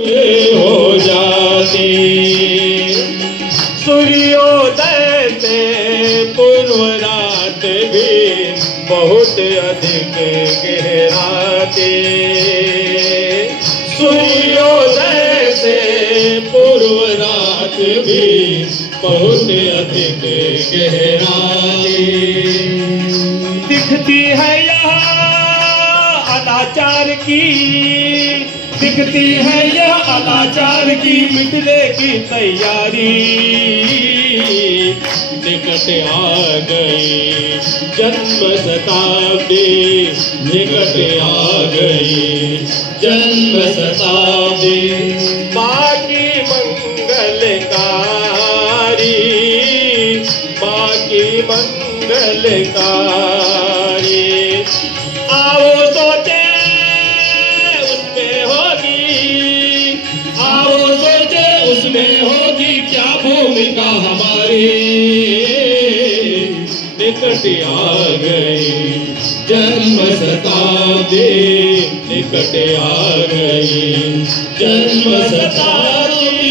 हो जाती। सूर्योदय से पूर्व रात भी बहुत अधिक गहराती। सूर्योदय से पूर्व रात भी बहुत अधिक गहराती। दिखती है यहाँ अनाचार की, दिखती है यह अनाचार की मिटने की तैयारी। निकट आ गई जन्म शताब्दी, निकट आ गई जन्म शताब्दी। बाकी मंगलकारी, बाकी मंगलकारी। आओ सोचे उसमें होगी, आओ सोचे उसमें होगी क्या भूमिका हमारी। निकट आ गई जन्म शताब्दी, निकट आ गई जन्म शताब्दी।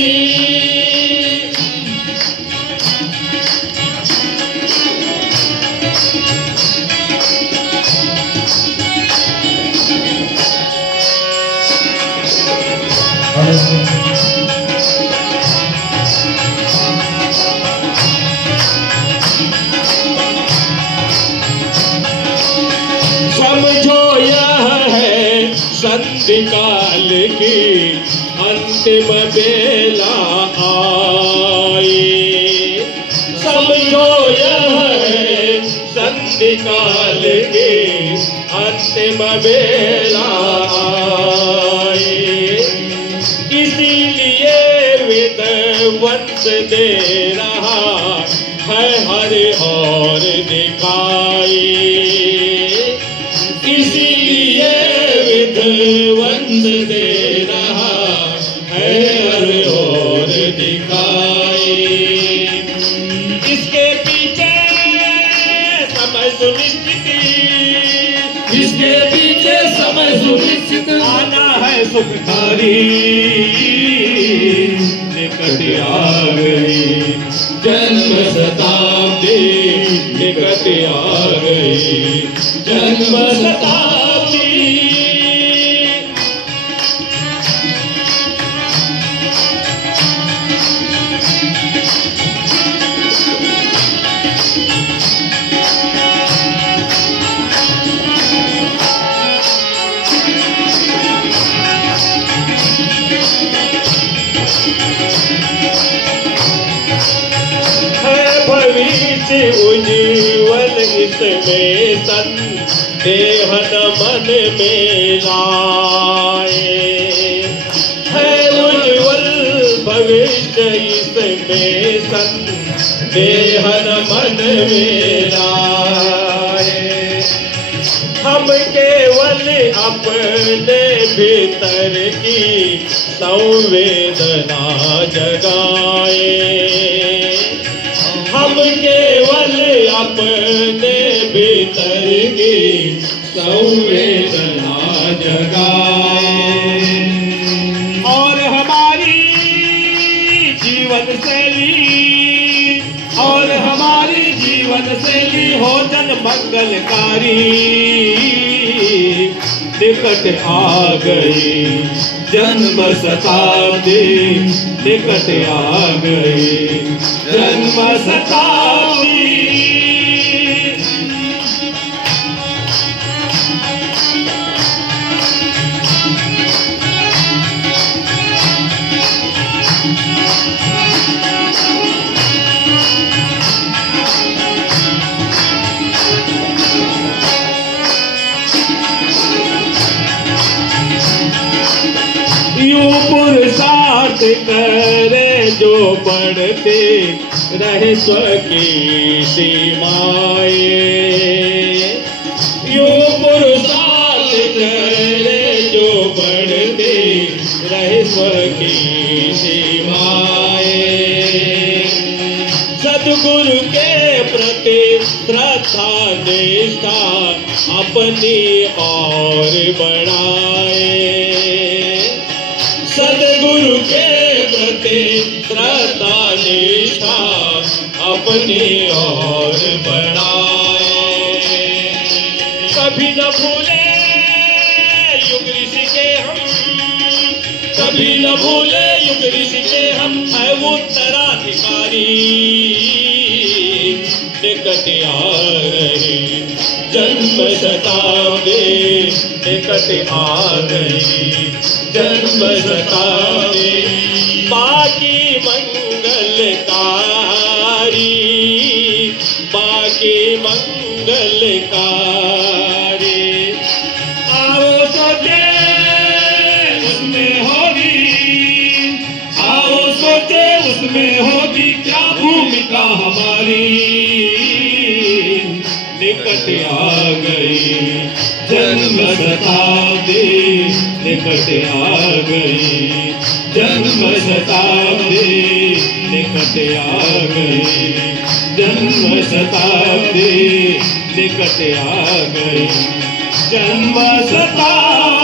समझो यह है संधि काल की अंतिम बेला आई। समझो यह है संधि काल की अंतिम बेला आई। इसीलिए विध्वंस दे रहा है हर और दिखाई। इसीलिए विध्वंस दे रहा है हर और दिखाई। इसके पीछे समय सुनिश्चित, इसके पीछे समय सुनिश्चित आना है सुखकारी। निकट आ गई जन्म शताब्दी, निकट आ गई जन्म शताब्दी। भविष्य उज्ज्वल इसमें संदेह न मन में लाए। है उज्ज्वल भविष्य इसमें संदेह न मन में लाए। हम केवल अपने भीतर की संवेदना जगाए। हम केवल अपने भीतर की संवेदना जगाए। और हमारी जीवन शैली, और हमारी जीवन शैली हो जन मंगलकारी। निकट आ गई जन्म शताब्दी, निकट आ गई जन्म शताब्दी। यूं पुरुषार्थ करे जो बढ़ते रहे स्व की सीमाएं। यूं पुरुषार्थ करे जो बढ़ते रहे स्व की सीमाएं। सद्गुरु के प्रति श्रद्धा निष्ठा अपनी और बढ़ाए। सद्गुरु प्रति श्रद्धा निष्ठा अपनी ओर बढ़ाए। कभी न भूले युग ऋषि के हम, कभी न भूले युग ऋषि के हम, है वो उत्तराधिकारी निकट आ रही जन्म शताब्दी, निकट आ गई जन्म शताब्दी। बाकी मंगलकारी, बाकी मंगलकारी। आओ सोचे उसमें होगी, आओ सोचे उसमें होगी क्या भूमिका हमारी। निकट आ गई जन्म शताब्दी, निकट आ गई जन्म शताब्दी, निकट आ गई जन्म शताब्दी, निकट आ गई जन्म शताब्दी।